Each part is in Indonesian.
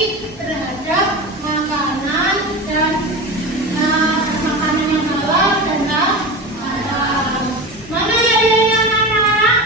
toleransi terhadap makanan dan makanan yang halal dan haram. Mana ya ini anak-anak?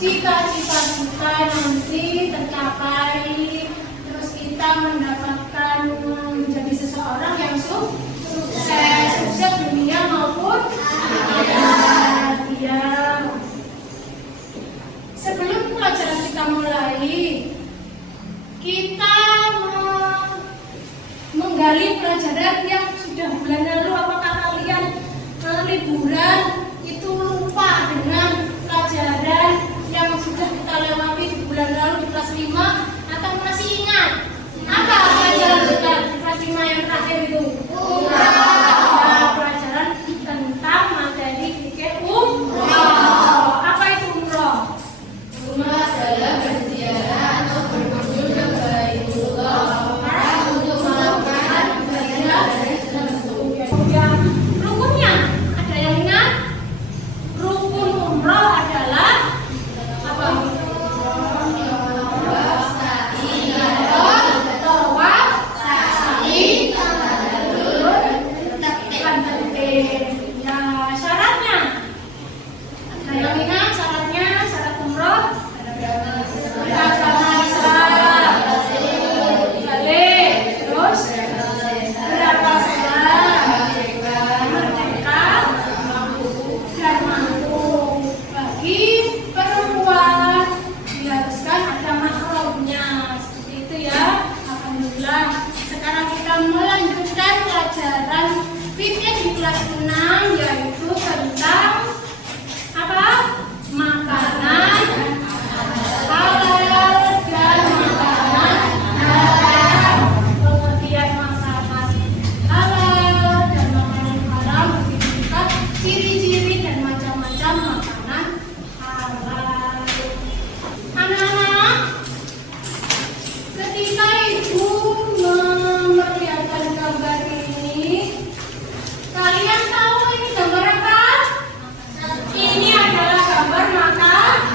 Cita-cita kita nanti tercapai, terus kita mendapatkan menjadi seseorang yang sukses dunia maupun akhirat. Ya. Sebelum pelajaran kita mulai, kita menggali pelajaran yang sudah bulan lalu. Apakah kalian liburan itu lupa dengan pelajaran yang sudah kita lewati di bulan lalu di kelas 5 atau masih ingat? Apa pelajaran kita di kelas 5 yang terakhir itu? Pelajaran tentang materi fikih umroh. Apa itu umroh? Umroh adalah berziarah atau berkunjung ke Baitullah untuk melakukan ibadah tertentu. Rukunnya ada yang ingat? Rukun umroh adalah yaitu tentang apa? Makanan halal dan makanan haram. Kemudian makanan halal dan makanan haram begitu ciri-ciri dan macam-macam makanan halal. Anak-anak, ketika ibu memperlihatkan gambar ini, kalian tahu ini gambar apa? Ini adalah gambar makanan,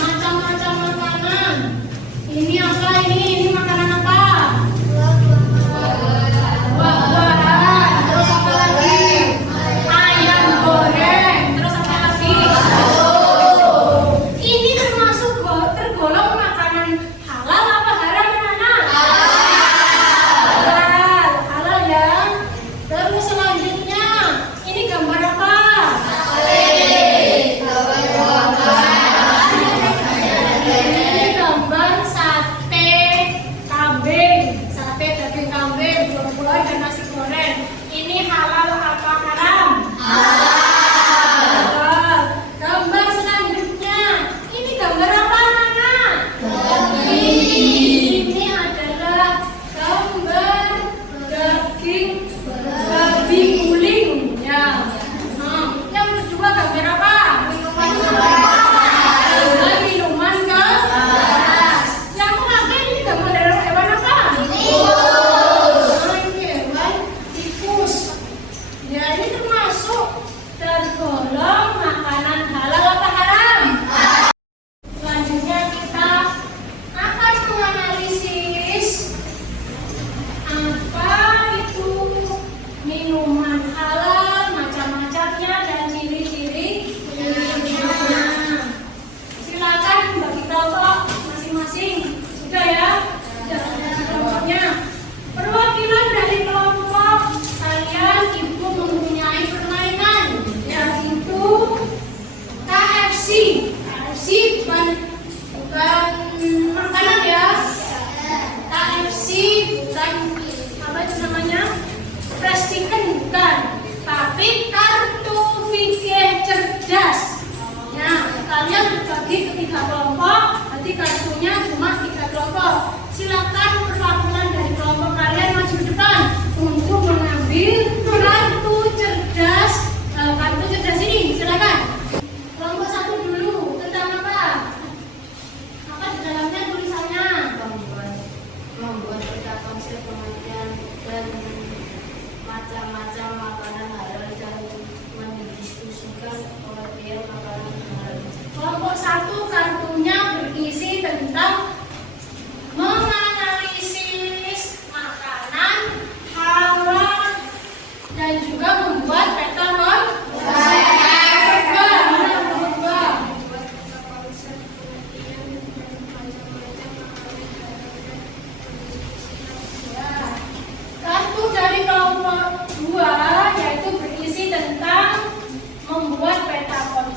macam-macam makanan. Ini apa ini? Ini makanan apa? Buah-buahan. Terus apa lagi? Ayam.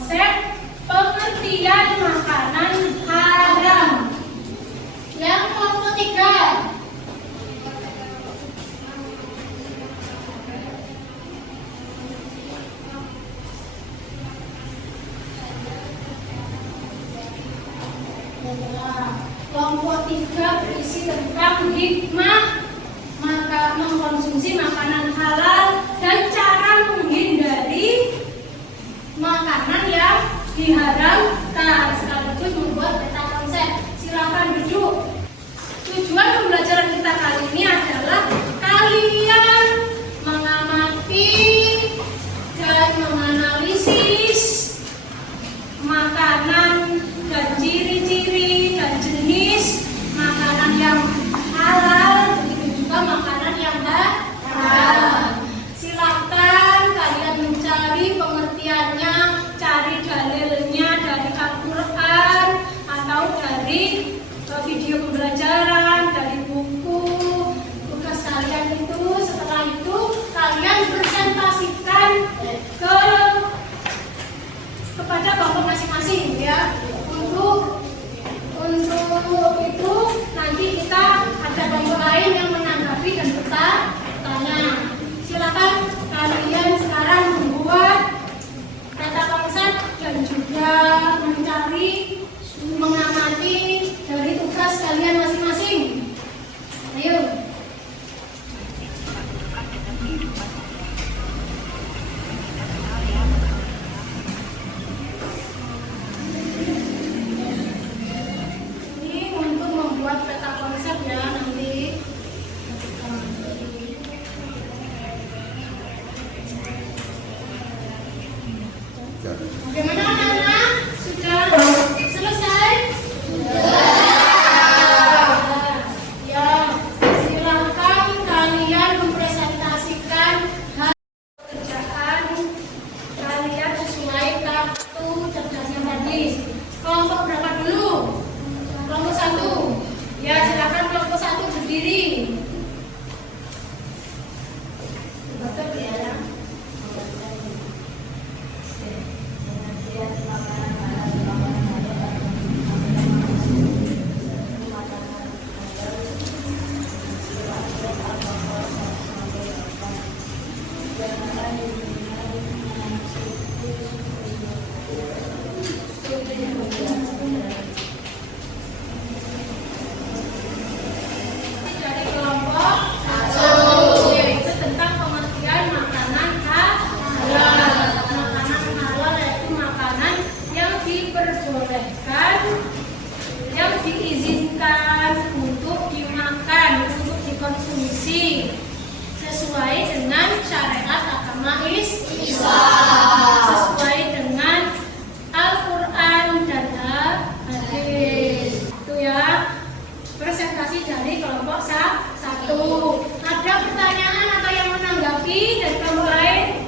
konsep pengertian makanan haram. Yang kelompok 3. Kelompok 3 berisi tentang hikmah mengkonsumsi makanan halal dan cara menghindari makanan yang diharamkan, sekaligus membuat peta konsep. Silakan duduk. Tujuan pembelajaran kita kali ini adalah kalian mengamati dan menganalisis makanan dan ciri-ciri dan jenis makanan yang halal, begitu juga makanan yang haram. Silakan kalian mencari pengertiannya, cari dalilnya dari Al-Quran atau dari video pembelajaran, dari buku. Tugas kalian itu setelah itu kalian presentasikan kepada kelompok masing-masing ya. Untuk itu nanti kita ada kelompok lain yang menanggapi dan bertanya. Silakan kalian sekarang membuat peta konsep dan juga mengamati dari tugas kalian masing-masing. Ayo. Ini untuk membuat peta konsep ya nanti. Bagaimana anak-anak? Sudah selesai? Ya, silakan kalian mempresentasikan pekerjaan kalian sesuai kartu cerdasnya tadi. Kelompok berapa dulu? Kelompok 1. Ya, silakan kelompok 1 berdiri. Dari kelompok 1, yaitu tentang pengertian makanan halal. Makanan halal yaitu makanan yang diperbolehkan, yang diizinkan untuk dimakan, untuk dikonsumsi sesuai dengan syariat agama Islam, sesuai dengan Al-Quran dan hadis. Itu ya presentasi dari kelompok 1. Ada pertanyaan atau yang menanggapi dari kelompok lain?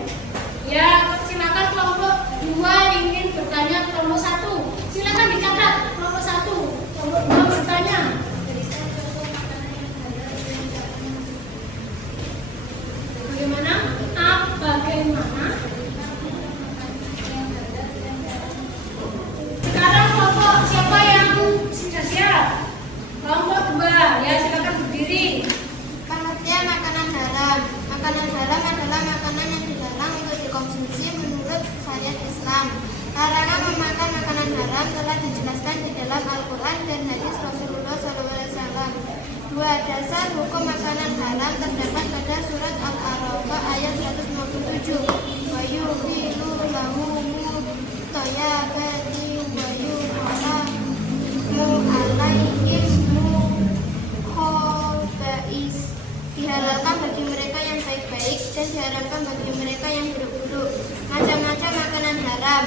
Ya, silakan kelompok 2 ingin bertanya ke kelompok 1. Silakan dicatat kelompok 1. Kelompok 2 bertanya. Bagaimana? Bagaimana? Sekarang kelompok siapa yang sudah siap? Kelompok 2, ya silakan berdiri. Pengertian makanan haram. Makanan haram adalah makanan yang dilarang untuk dikonsumsi menurut syariat Islam. Larangan memakan makanan haram telah dijelaskan di dalam Al-Quran dan hadis Rasulullah SAW. 2. Dasar hukum makanan haram terdapat pada surat Al-A'raf ayat 157. Wa yuhillu lahumu thayyibati wa yuharramu alaihim khaba'is. Dihalalkan bagi mereka yang baik-baik dan diharamkan bagi mereka yang buruk-buruk. Macam-macam makanan haram.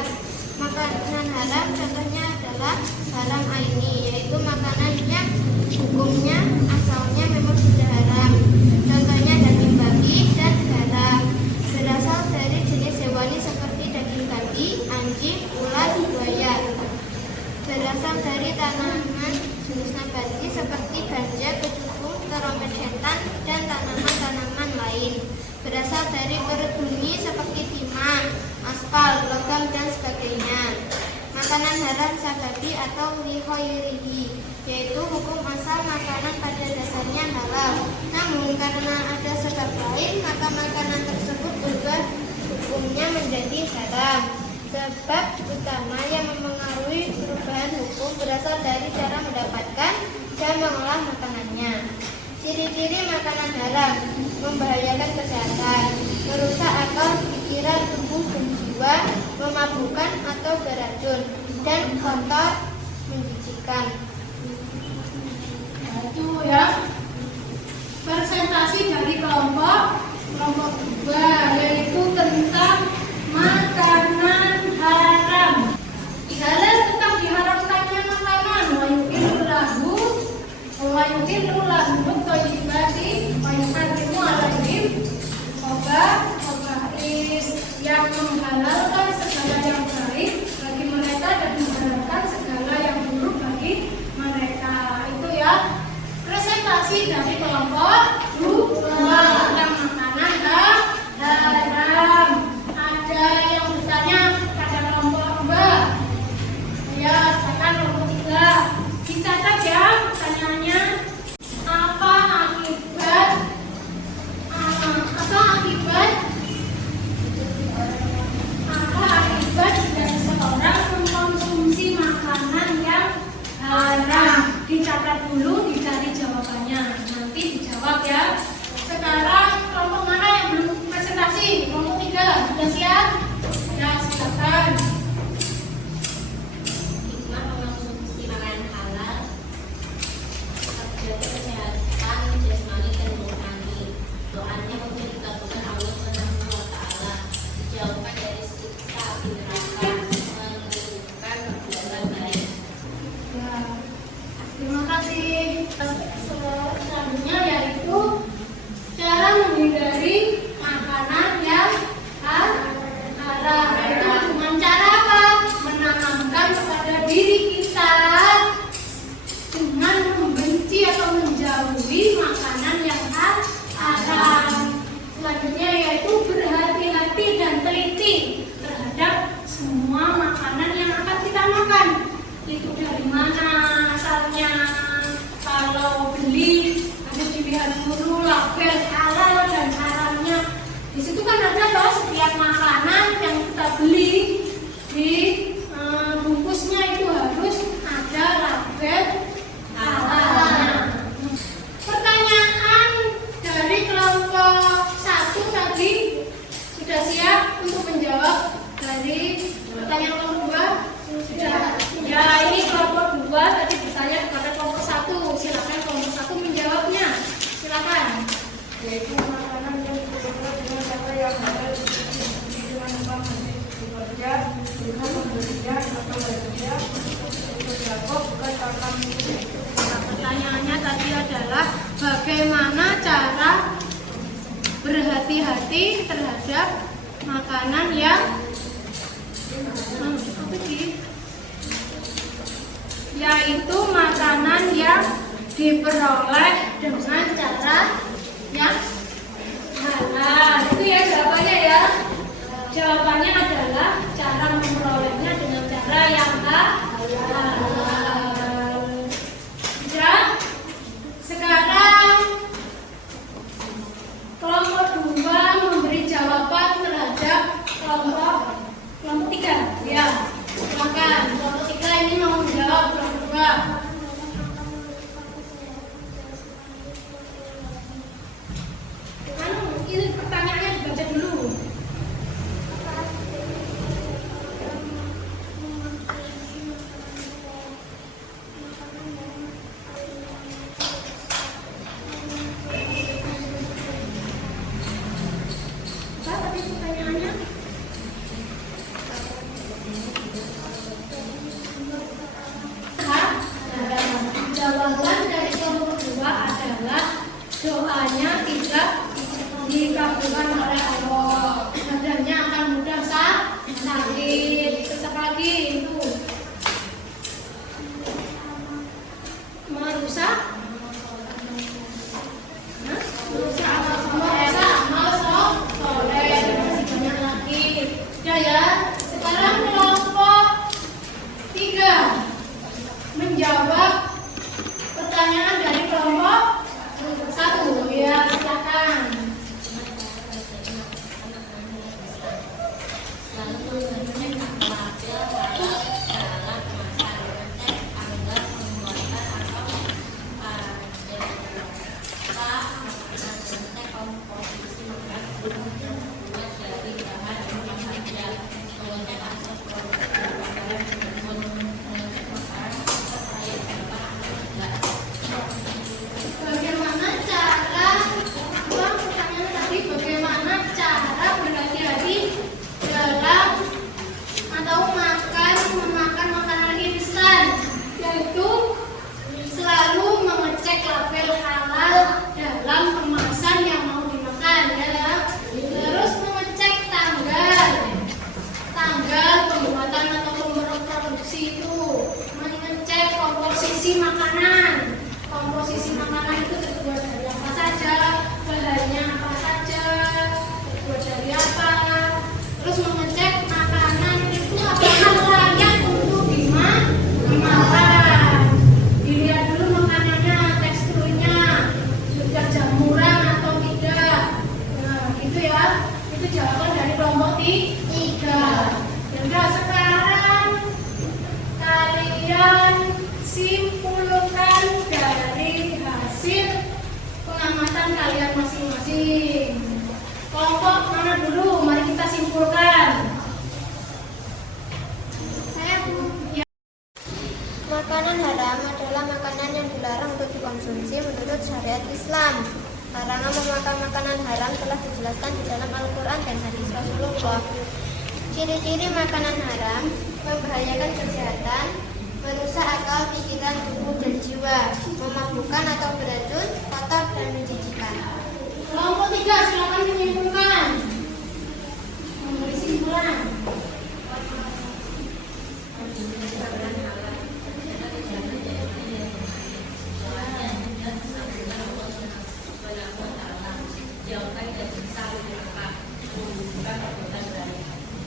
Makanan haram contohnya adalah haram aini, yaitu makanan yang hukumnya asalnya memang sudah haram. Contohnya daging babi dan garam. Berasal dari jenis hewani seperti daging babi, anjing, ular, buaya. Berasal dari tanaman jenis nabati seperti ganja, kecubung, teromet setan, dan tanaman-tanaman lain. Berasal dari perut bumi seperti timah, aspal, logam, dan sebagainya. makanan haram sababi atau likhoirihi, yaitu hukum asal makanan pada dasarnya halal. Namun karena ada sebab lain, maka makanan tersebut berubah hukumnya menjadi haram. Sebab utama yang mempengaruhi perubahan hukum berasal dari cara mendapatkan dan mengolah makanannya. Ciri-ciri makanan haram: membahayakan kesehatan, merusak akal, pikiran, tubuh, dan jiwa, memabukkan atau beracun, dan kotor, menjijikan. Itu ya presentasi dari kelompok 2, yaitu tentang makanan haram. Halal tentang diharamkannya makanan, wa yuhillu lahum thayyibati wa yuharrimu alaihim khaba'is, yang menghalalkan segala yang baik bagi mereka dan menghalalkan segala yang buruk bagi mereka. Itu ya presentasi dari kelompok 2 tentang makanan haram. Ada yang bertanya pada kelompok 2? Ya, silakan kelompok 3. Dicatat ya pertanyaannya. Apa akibat jika seseorang mengkonsumsi makanan yang haram? Dicatat dulu, dicari jawabannya, nanti dijawab ya. Sekarang kelompok mana yang belum presentasi? Kelompok 3, sudah siap? Ya, silakan. Hikmah mengonsumsi makanan halal terjaga kesehatan jasmani dan rohani. Doanya untuk dikabulkan Allah Subhanahu wa taala, dijauhkan dari siksa api neraka, menunjukkan perbuatan baik. Ya, terima kasih. Selanjutnya yaitu cara menghindari makanan yang haram. Itu dengan cara apa? Menanamkan kepada diri kita dengan membenci atau menjauhi makanan yang haram. Selanjutnya yaitu berhati-hati dan teliti terhadap semua makanan yang akan kita makan. Itu dari mana asalnya? Kalau beli harus dilihat dulu label halal dan haramnya. Di situ kan ada loh setiap makanan yang kita beli di bungkusnya itu harus ada label halalnya. Pertanyaan dari kelompok 1 tadi sudah siap untuk menjawab dari pertanyaan kelompok 2? Sudah. Ya, ini kelompok 2 tadi bertanya kepada kelompok 1. Silakan kelompok 1 menjawabnya. Silakan. Yaitu makanan yang diperbuat dengan cara yang halal seperti dengan uang bekerja, dengan membelinya atau belanja untuk Yakob bukan tanpa itu. Nah, pertanyaannya tadi adalah bagaimana cara berhati-hati terhadap makanan yang yaitu makanan yang diperoleh dengan cara yang halal. Itu ya jawabannya ya. Jawabannya adalah cara memperolehnya dengan cara yang halal. Ya. Sekarang kelompok 2 memberi jawaban terhadap kelompok 3. Ya. Silakan. Kelompok 3 ini mau menjawab kelompok 2. Ini pertanyaannya dibaca dulu. Apa tadi pertanyaannya? Jawaban dari kelompok 2 adalah doanya tidak dikabulkan oleh Allah. Badannya akan mudah sakit. Terus apa lagi? Itu merusak amal soleh. Masih banyak lagi. Sudah ya. Sekarang kelompok 3 menjawab pertanyaan dari kelompok 1? Ya, silakan. Lalu mengecek apabila halal dalam kemasan, mengecek agar pembuatan atau mengecek komposisi makanan yang terbuat dari bahan apa saja, mengecek asal produk makanan tersebut, mengecek makanan supaya dapat enggak. Bagaimana cara, ulang pertanyaan tadi, bagaimana cara berhati-hati dalam atau memakan makanan instan, yaitu selalu mengecek label halal dalam kemasan yang mau dimakan, ya. Terus mengecek tanggal pembuatan atau produksi itu, mengecek komposisi makanan. Komposisi makanan itu terbuat dari apa saja, bahannya apa saja, terbuat dari apa. Terus mengecek makanan itu apakah layak untuk dimakan. Dilihat dulu makanannya, teksturnya, sudah jamuran atau tidak. Nah, gitu ya. Itu jawaban dari kelompok 3. Yaudah, sekarang kalian simpulkan dari hasil pengamatan kalian masing-masing. Kelompok mana dulu? Mari kita simpulkan. Saya Bu. Ya. Makanan haram adalah makanan yang dilarang untuk dikonsumsi menurut syariat Islam. Larangan memakan makanan haram telah dijelaskan di dalam Al-Quran dan hadis Rasulullah. Ciri-ciri makanan haram: membahayakan kesehatan, merusak akal, pikiran, tubuh, dan jiwa, memabukkan atau beracun, kotor, dan menjijikan. Kelompok 3 silakan menyimpulkan. Memberi simpulan.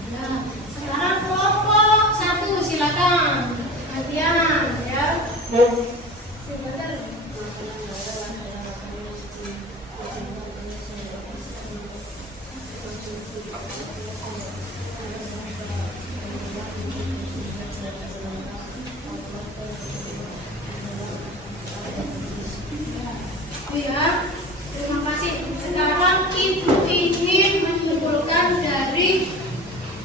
Nah, sekarang kelompok 1 silakan. Gantian, ya. Sebentar. Ya, terima kasih. Sekarang Ibu ingin menyimpulkan dari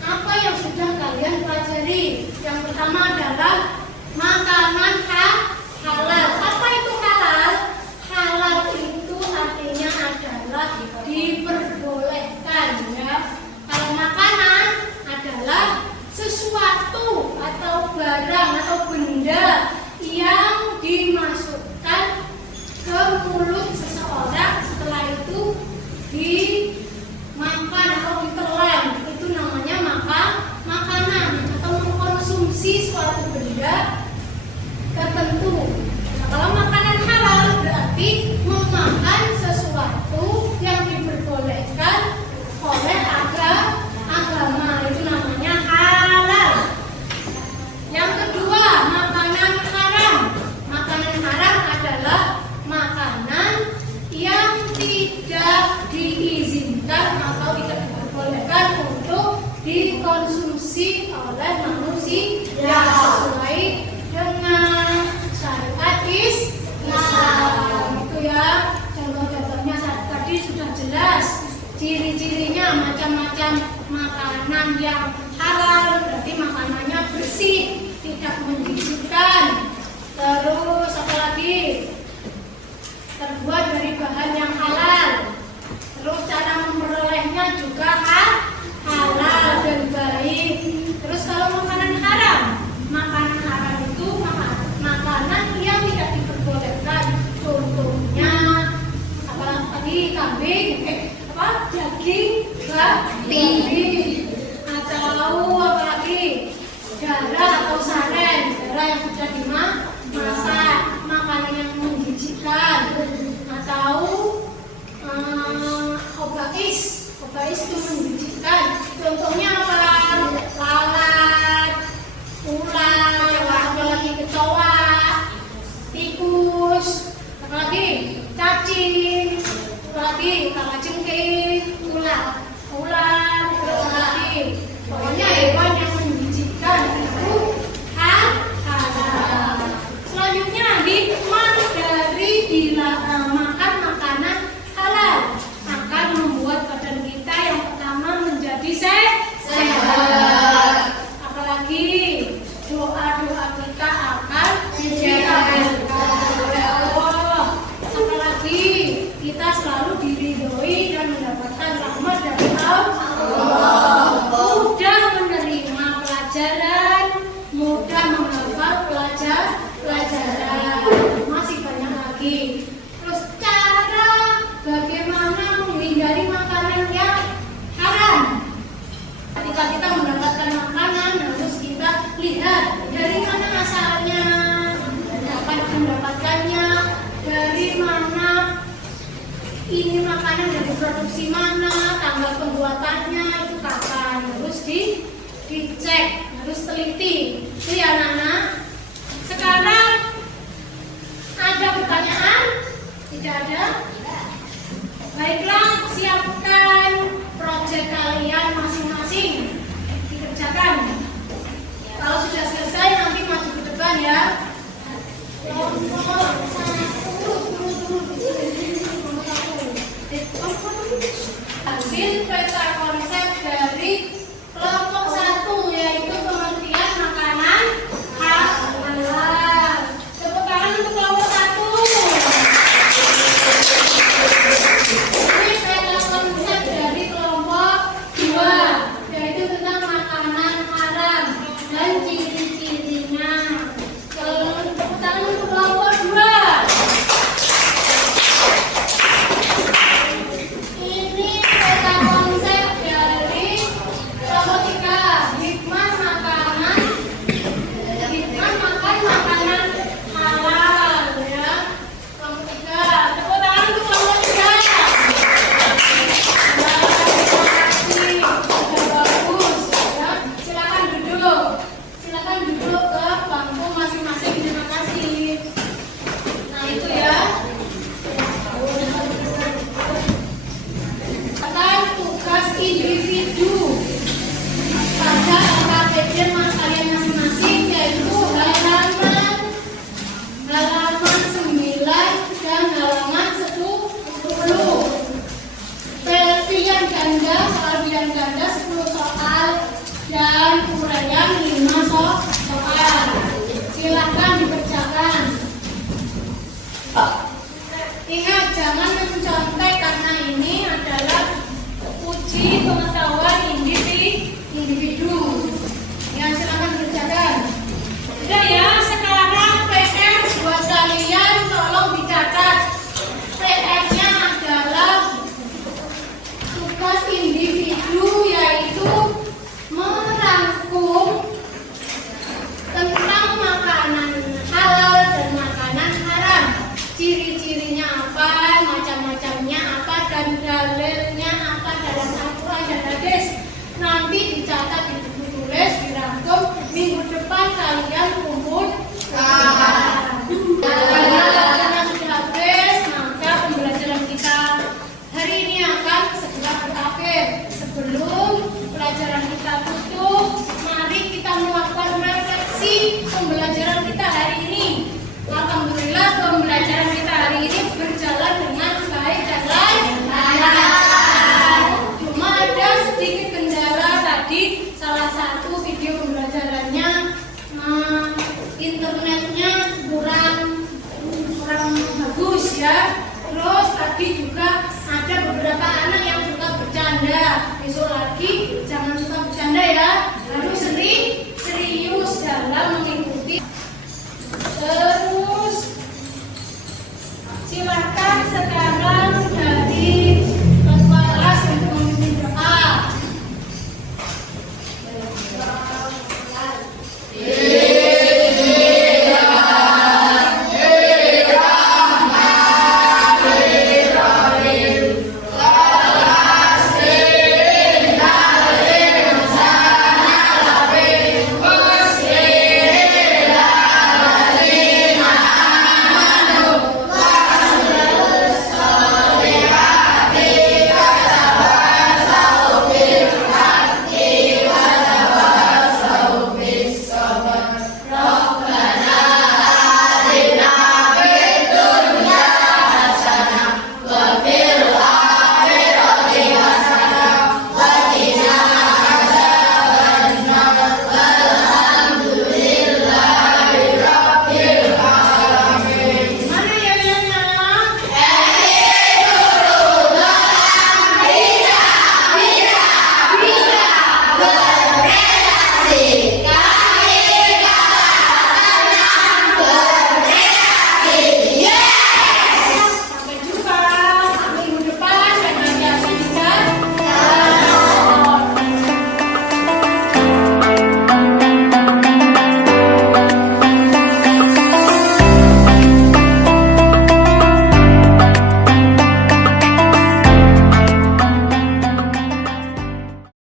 apa yang sudah kalian pelajari. Yang pertama adalah makanan halal. Apa itu halal? Halal itu artinya adalah diperbolehkan, ya. Kalau makanan adalah sesuatu atau barang atau benda yang dimasukkan ke mulut seseorang, setelah itu dimakan atau ditelan. Itu namanya makanan atau mengkonsumsi suatu benda tertentu. Nah, kalau makanan halal berarti memakan sesuatu yang diperbolehkan oleh agama. Itu namanya halal. Yang kedua, makanan haram. Makanan haram adalah makanan yang tidak diizinkan atau tidak diperbolehkan untuk dikonsumsi oleh manusia sesuai dengan syariat Islam. Itu ya, contoh-contohnya tadi sudah jelas. Ciri-cirinya macam-macam makanan yang halal berarti makanannya bersih, tidak menjijikkan. Terus apa lagi? Terbuat dari bahan yang halal. Terus cara memperolehnya juga halal dan baik. Terus kalau makanan haram itu makanan yang tidak diperbolehkan. Contohnya apalagi kambing, daging babi, atau apalagi darah atau saren, darah yang sudah dimasak, makanan yang menjijikan, atau obais itu menjijikan. Contohnya apa? Lalat, ular, apalagi kecoa, Itu ya anak-anak. Sekarang ada pertanyaan? Tidak ada? Baiklah, siapkan proyek kalian masing-masing. Dikerjakan. Kalau sudah selesai nanti maju ke depan ya. Kelompok 1. Hasil peta konsep dari kelompok 1 yaitu pengertian makanan khas halal. Tepuk tangan untuk kelompok 1. Ini peta konsep dari kelompok 2 yaitu tentang makanan haram dan ciri-cirinya. Tepuk tangan untuk kelompok 2. Ini peta konsep dari kelompok 3, hikmah makan makanan halal ya. Kelompok 3. Tepuk tangan untuk kelompok 3. Sudah bagus ya. Silakan duduk. Silakan duduk ke bangku masing-masing. Terima kasih. Nah, itu ya. Tugas individu pada KPD kalian masing-masing yaitu halaman 9 dan halaman 10. Pilihan ganda, soal pilihan ganda 10 soal dan uraian 5 soal. Silakan dikerjakan. Ingat, jangan mencontek karena ini adalah uji pengetahuan individu. Ya, silakan kerjakan. Sudah ya, sekarang PR buat kalian tolong dicatat. PR-nya adalah tugas individu yaitu merangkum tentang makanan halal dan makanan haram. Ciri-cirinya apa, macam-macamnya apa, dan dalilnya apa dalam Al-Quran dan hadis. Nanti dicatat di buku tulis, dirangkum. Minggu depan kalian kumpul. Karena sudah habis, maka pembelajaran kita hari ini akan segera berakhir. Sebelum pelajaran kita tutup, mari kita melakukan refleksi pembelajaran kita hari ini. Alhamdulillah, pembelajaran kita hari ini berjalan dengan baik dan lancar. Cuma ada sedikit kendala tadi, salah satu video pembelajarannya internetnya kurang bagus ya. Terus tadi juga ada beberapa anak yang suka bercanda. Besok lagi jangan suka bercanda ya, harus serius dalam mengikuti. Terus silakan sekarang dari ketua kelas untuk memimpin doa.